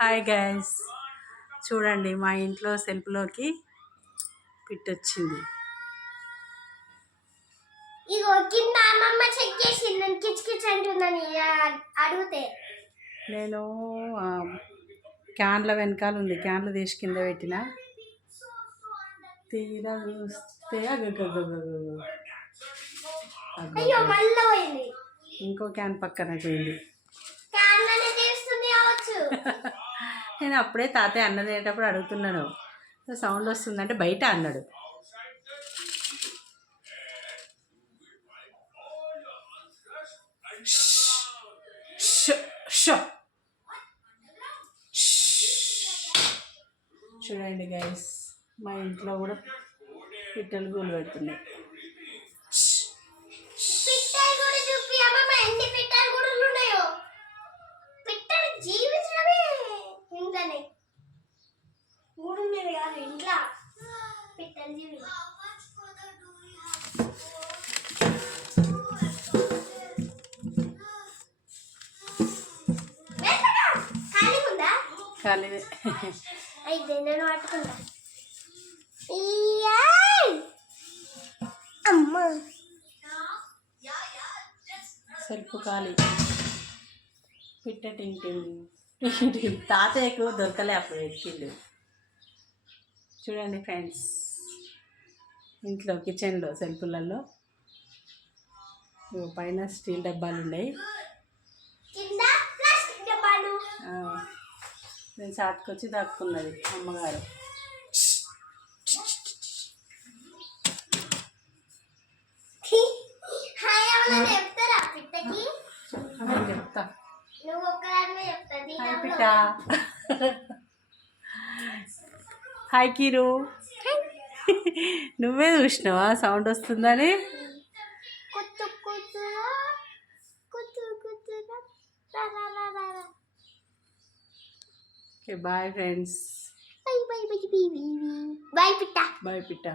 Hi guys. చూడండి మా ఇంట్లో సెల్ఫ్లోకి పిట్టొచ్చింది. ఇగో కింద అమ్మమ్మ చెక్ చేసింది. నేను కిచ్ కిచ్ అడిగితే. నేను క్యాన్ల వెనకాల ఉంది. క్యాన్లు తీసి కింద పెట్టిన. తీరా చూస్తే. అయ్యో మళ్ళీ పోయింది. ఇంకో క్యాన్ పక్కన పోయింది. నేను అప్పుడే తాతయ్య అన్నం తినేటప్పుడు అడుగుతున్నాను సౌండ్ వస్తుందంటే బయట అన్నాడు. చూడండి గైస్ మా ఇంట్లో కూడా పిట్టలు గోలు పెడుతున్నాయి. ఇంట్లో. పిట్టలు అయితే నేను పట్టుకుంటా. ఇయ్యాయ్! అమ్మ. సెల్ఫ్ ఖాళీ. పిట్ట టింగ్ టింగ్. తాతయ్యకు దొరకలే అప్పుడు ఎక్కిండు. చూడండి ఫ్రెండ్స్ ఇంట్లో కిచెన్లో సెల్ఫ్లలో పైన స్టీల్ డబ్బాలు ఉన్నాయి. నేను చాటుకొచ్చి దాక్కున్నది అమ్మగారు. చెప్తా. నువ్వు హాయ్ కీరు. నువ్వే చూసినావా? సౌండ్ వస్తుందని? Bye friends. Bye bye bye bye bye bye. పిట్ట. బాయ్ పిట్ట.